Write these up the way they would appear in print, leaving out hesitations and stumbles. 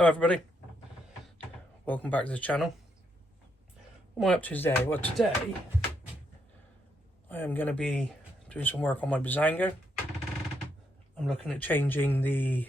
Hello everybody, welcome back to the channel. What am I up to today? Well, today I am going to be doing some work on my Buzango. I'm looking at changing the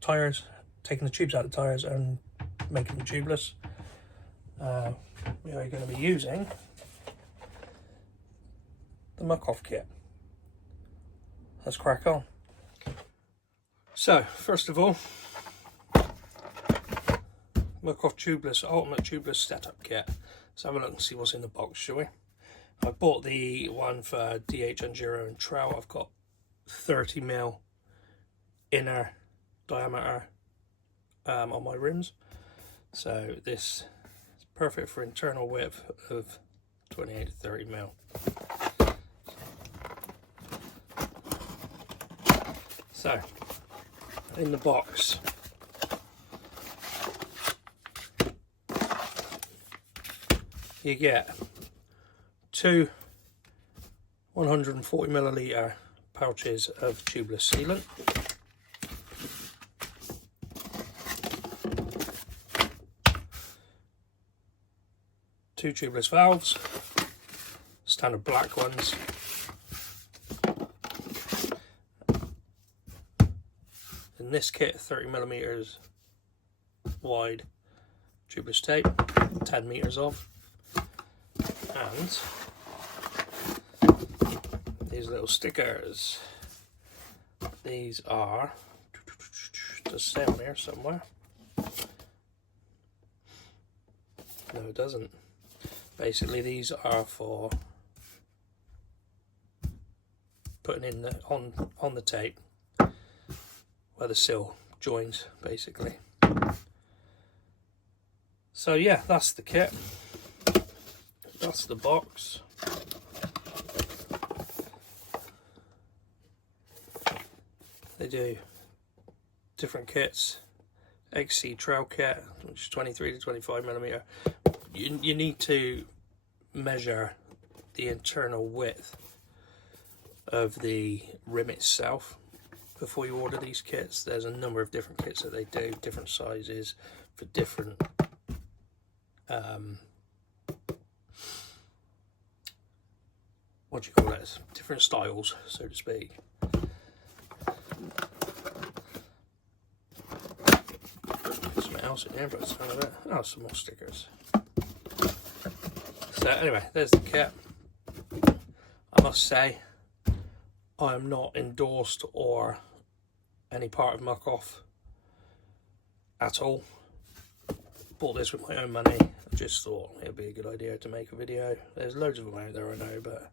tyres, taking the tubes out of the tyres and making them tubeless. We are going to be using the Muc-Off kit. Let's crack on. So first of all, Muc-Off tubeless, ultimate tubeless setup kit. Let's have a look and see what's in the box, shall we? I bought the one for DH Enduro and Trail. I've got 30mm inner diameter on my rims, so this is perfect for internal width of 28 to 30mm. So in the box, you get two 140ml pouches of tubeless sealant, two tubeless valves, standard black ones, in this kit 30mm wide tubeless tape, 10 meters of, and these little stickers. These are, just say on here somewhere. No, it doesn't. Basically, these are for putting in the on the tape where the sill joins, basically. So yeah, that's the kit. That's the box. They do different kits. XC Trail kit, which is 23 to 25mm. You need to measure the internal width of the rim itself before you order these kits. There's a number of different kits that they do, different sizes for different what do you call it? Different styles, so to speak. Something else in here, but it's none of it. Oh, some more stickers. So anyway, there's the kit. I must say, I am not endorsed or any part of Muc-Off at all. Bought this with my own money. I just thought it'd be a good idea to make a video. There's loads of them out there, I know, but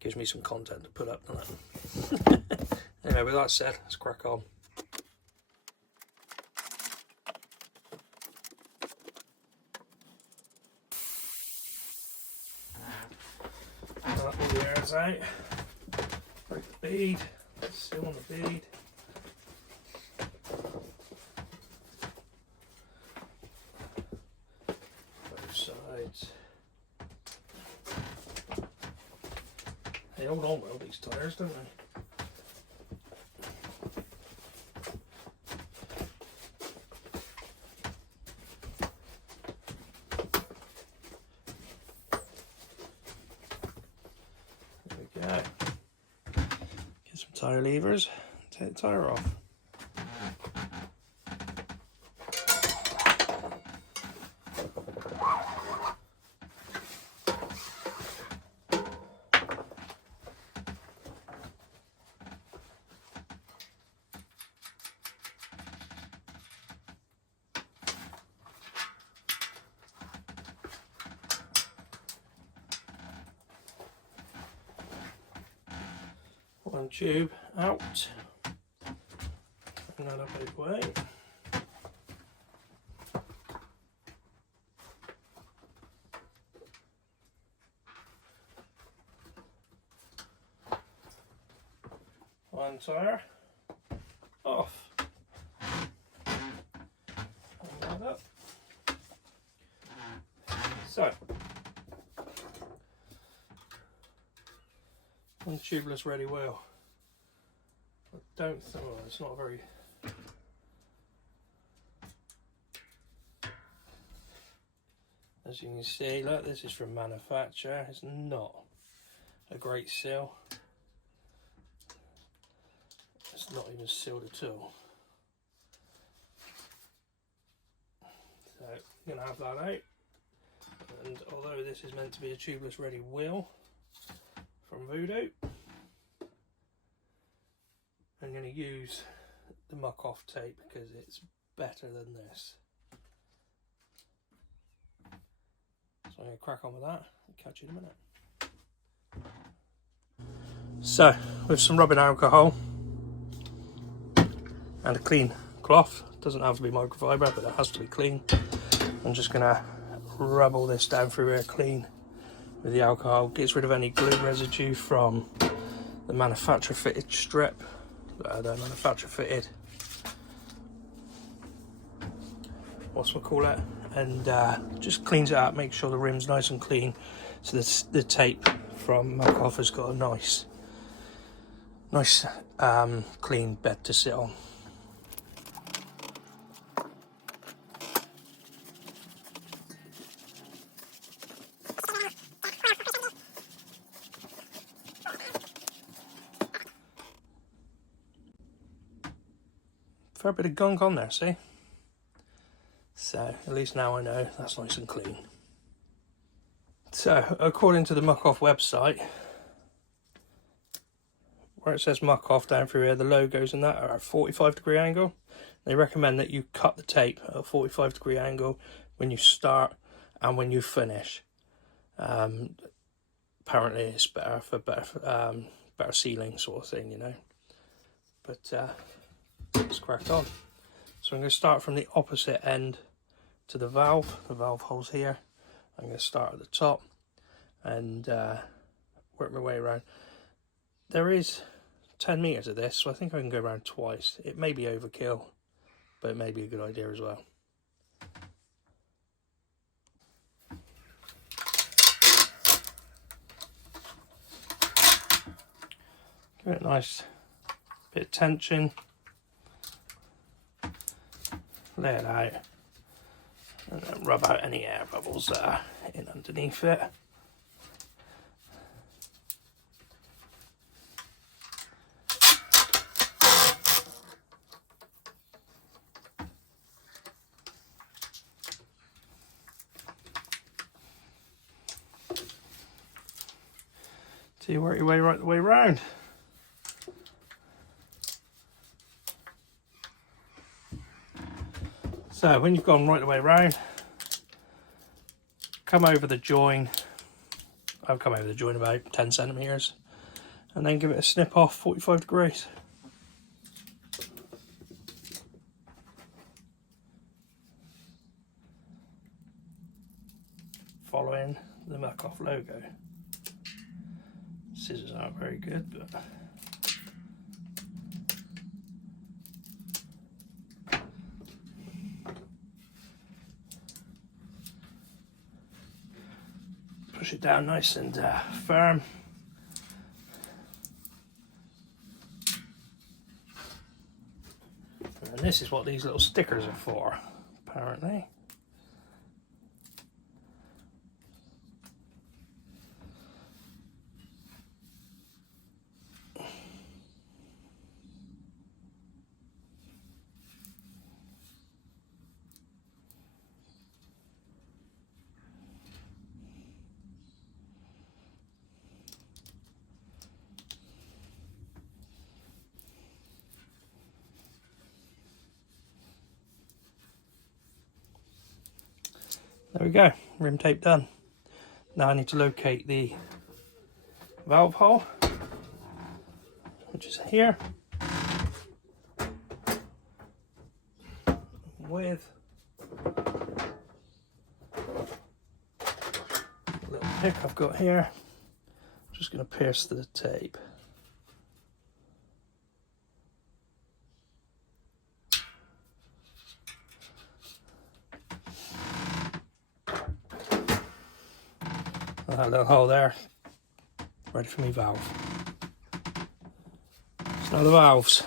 gives me some content to put up, doesn't it? Anyway, with that said, let's crack on. All the air's out. Break the bead. Seal on the bead. Both sides. They hold on well, these tyres, don't they? There we go. Get some tyre levers, take the tyre off. One tube out, bring that up out of the way. One tyre off. Bring that up. So, one tubeless ready wheel. I don't think, well, it's not very As you can see, look, this is from manufacturer. It's not a great seal. It's not even sealed at all. So you're going to have that out. And although this is meant to be a tubeless ready wheel from Voodoo, I'm going to use the Muc-Off tape because it's better than this. So I'm going to crack on with that and catch you in a minute. So, with some rubbing alcohol and a clean cloth, doesn't have to be microfiber, but it has to be clean. I'm just going to rub all this down through here clean with the alcohol. Gets rid of any glue residue from the manufacturer fitted strip, the manufacturer fitted, what's we call it, and just cleans it up, makes sure the rim's nice and clean. So the tape from Muc-Off has got a nice clean bed to sit on. Fair bit of gunk on there, see? So at least now I know that's nice and clean. So according to the Muc-Off website, where it says Muc-Off down through here, the logos and that are at a 45-degree angle. They recommend that you cut the tape at a 45-degree angle when you start and when you finish. Apparently it's better for better sealing sort of thing, you know. But let's crack on. So I'm going to start from the opposite end to the valve hole's here. I'm going to start at the top and work my way around. There is 10 meters of this, so I think I can go around twice. It may be overkill, but it may be a good idea as well. Give it a nice bit of tension. Lay it out and then rub out any air bubbles that are in underneath it. So you work your way right the way round. So when you've gone right the way around, come over the join. I've come over the join about 10 centimeters, and then give it a snip off 45 degrees. Following the Muc-Off logo. Scissors aren't very good, but push it down nice and firm. And this is what these little stickers are for, apparently. There we go, rim tape done. Now I need to locate the valve hole, which is here, with a little pick I've got here. I'm just going to pierce the tape. That little hole there, ready for me valve. So now the valves.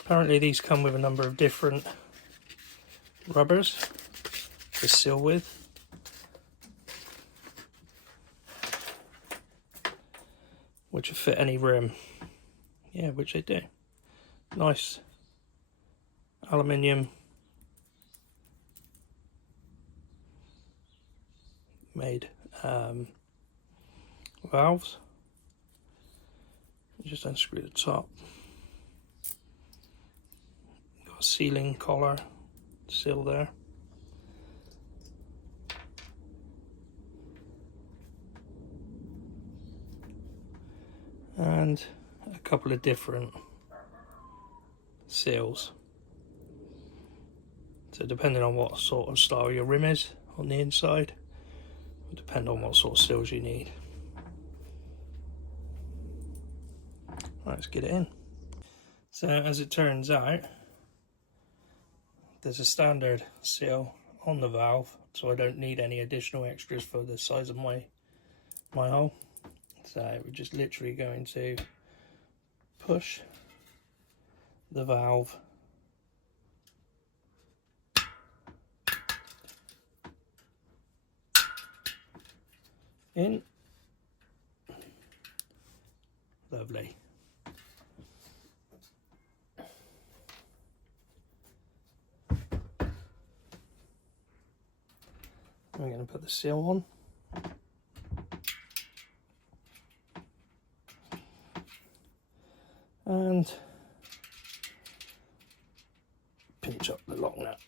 Apparently these come with a number of different rubbers to seal with. which will fit any rim. Yeah, which they do. Nice aluminium made valves. You just unscrew the top. Got a sealing collar seal there. And a couple of different seals. So depending on what sort of style your rim is on the inside, will depend on what sort of seals you need. Right, let's get it in. So as it turns out, there's a standard seal on the valve, so I don't need any additional extras for the size of my hole. So we're just literally going to push the valve in. Lovely. I'm going to put the seal on. And pinch up the lock nut.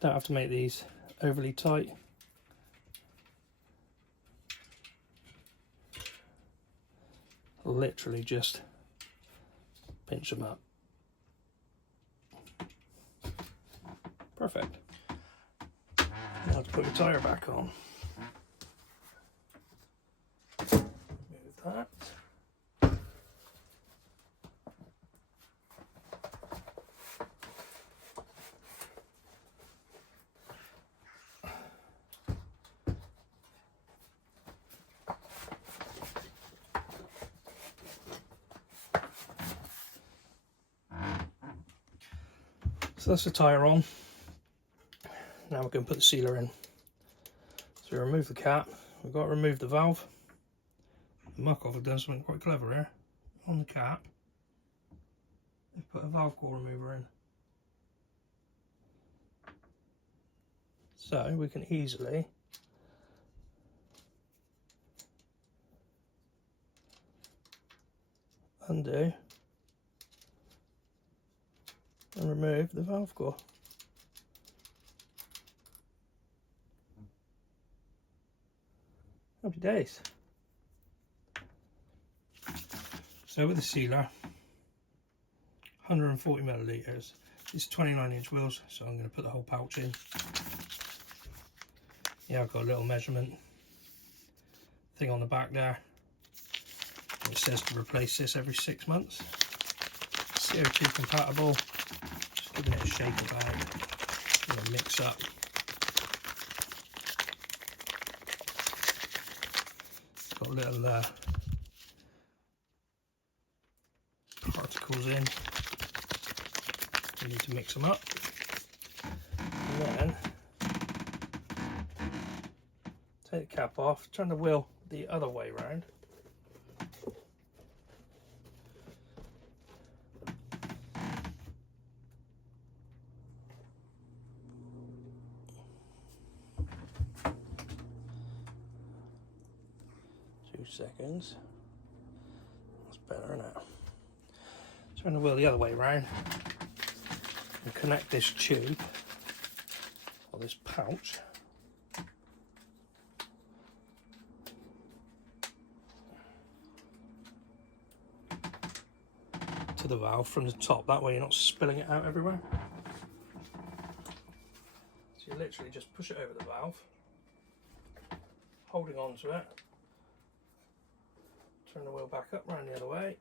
Don't have to make these overly tight. Literally just pinch them up. Perfect. Now to put your tyre back on. Move that. So that's the tyre on. Now we're going to put the sealer in. So we remove the cap. We've got to remove the valve. The Muc-Off have done something quite clever here. On the cap, they've put a valve core remover in. So we can easily undo and remove the valve core. Happy days. So with the sealer, 140 millilitres. It's 29-inch wheels, so I'm going to put the whole pouch in. Yeah, I've got a little measurement thing on the back there. It says to replace this every 6 months. CO2 compatible. Just giving it a shake about. Going to mix up. Got little particles in. We need to mix them up. And then take the cap off, turn the wheel the other way round. Seconds. That's better, isn't it? Turn the wheel the other way around and connect this tube or this pouch to the valve from the top. That way you're not spilling it out everywhere. So you literally just push it over the valve, holding on to it. Turn the wheel back up, round the other way.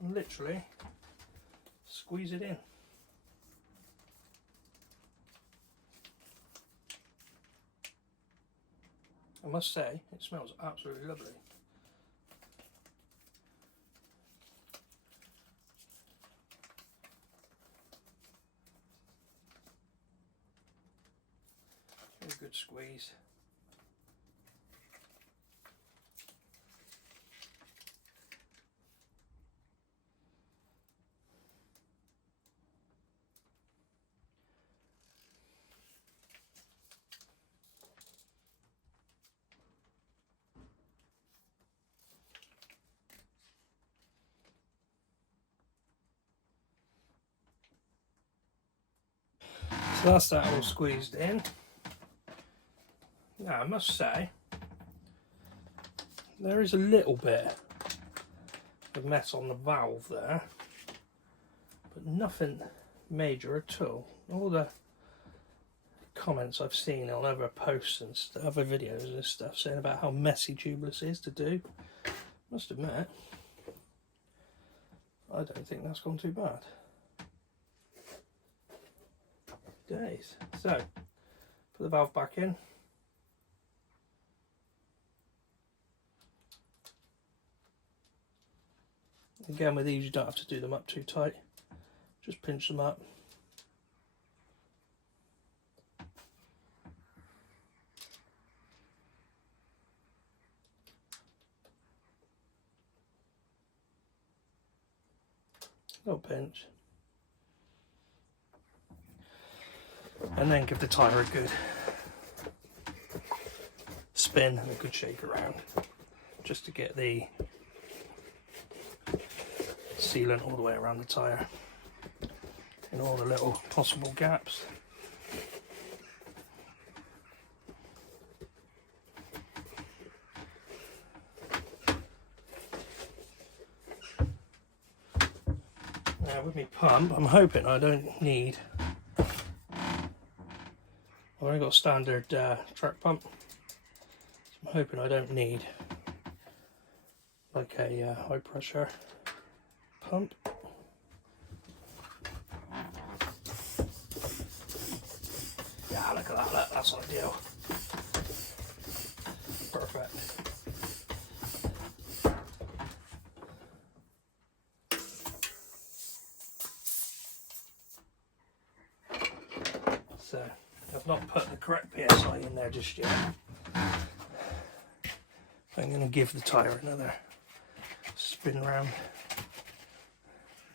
And literally squeeze it in. I must say, it smells absolutely lovely. A good squeeze. So that's that all squeezed in. Now I must say, there is a little bit of mess on the valve there, but nothing major at all. All the comments I've seen on other posts and other videos and stuff saying about how messy Tubeless is to do, must admit, I don't think that's gone too bad. Days. So, put the valve back in. Again, with these you don't have to do them up too tight, just pinch them up. Little pinch. And then give the tyre a good spin and a good shake around, just to get the sealant all the way around the tyre in all the little possible gaps. Now with my pump, I'm hoping I don't need, I've only got a standard track pump, so I'm hoping I don't need like a high pressure pump. Yeah, look at that, look, that's ideal. Perfect. So, I've not put the correct PSI in there just yet. I'm going to give the tyre another spin round,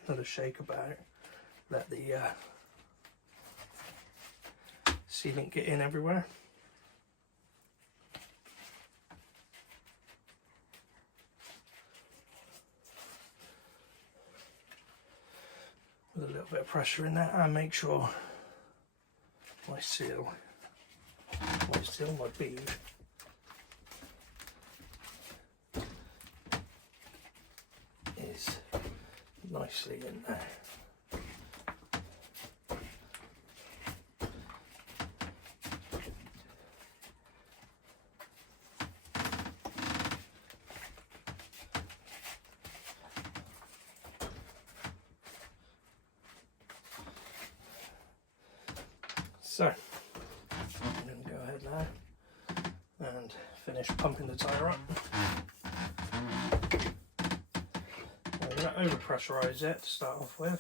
another shake about, let the sealant get in everywhere. With a little bit of pressure in there, and make sure my my bead is nicely in there. So, I'm going to go ahead now and finish pumping the tyre up. I'm going to over pressurise it to start off with.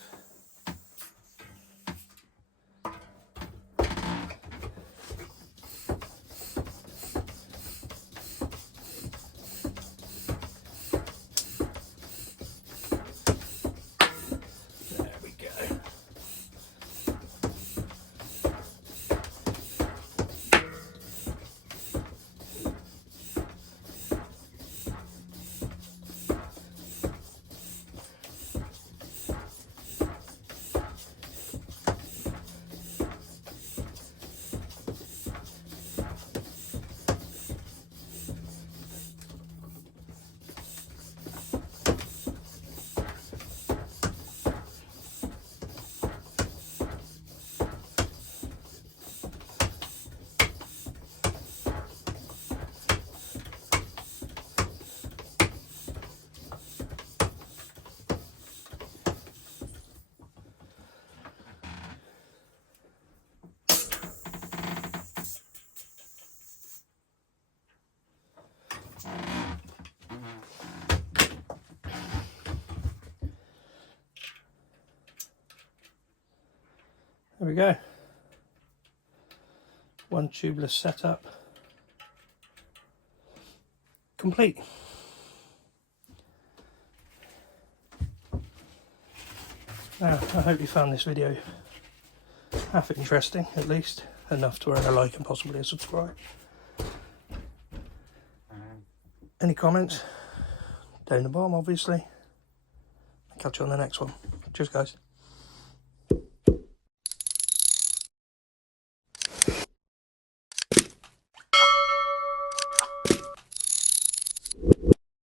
There we go. one tubeless setup complete. Now, I hope you found this video half interesting, at least enough to earn a like and possibly a subscribe. Any comments? Down the bottom, obviously. Catch you on the next one. Cheers, guys.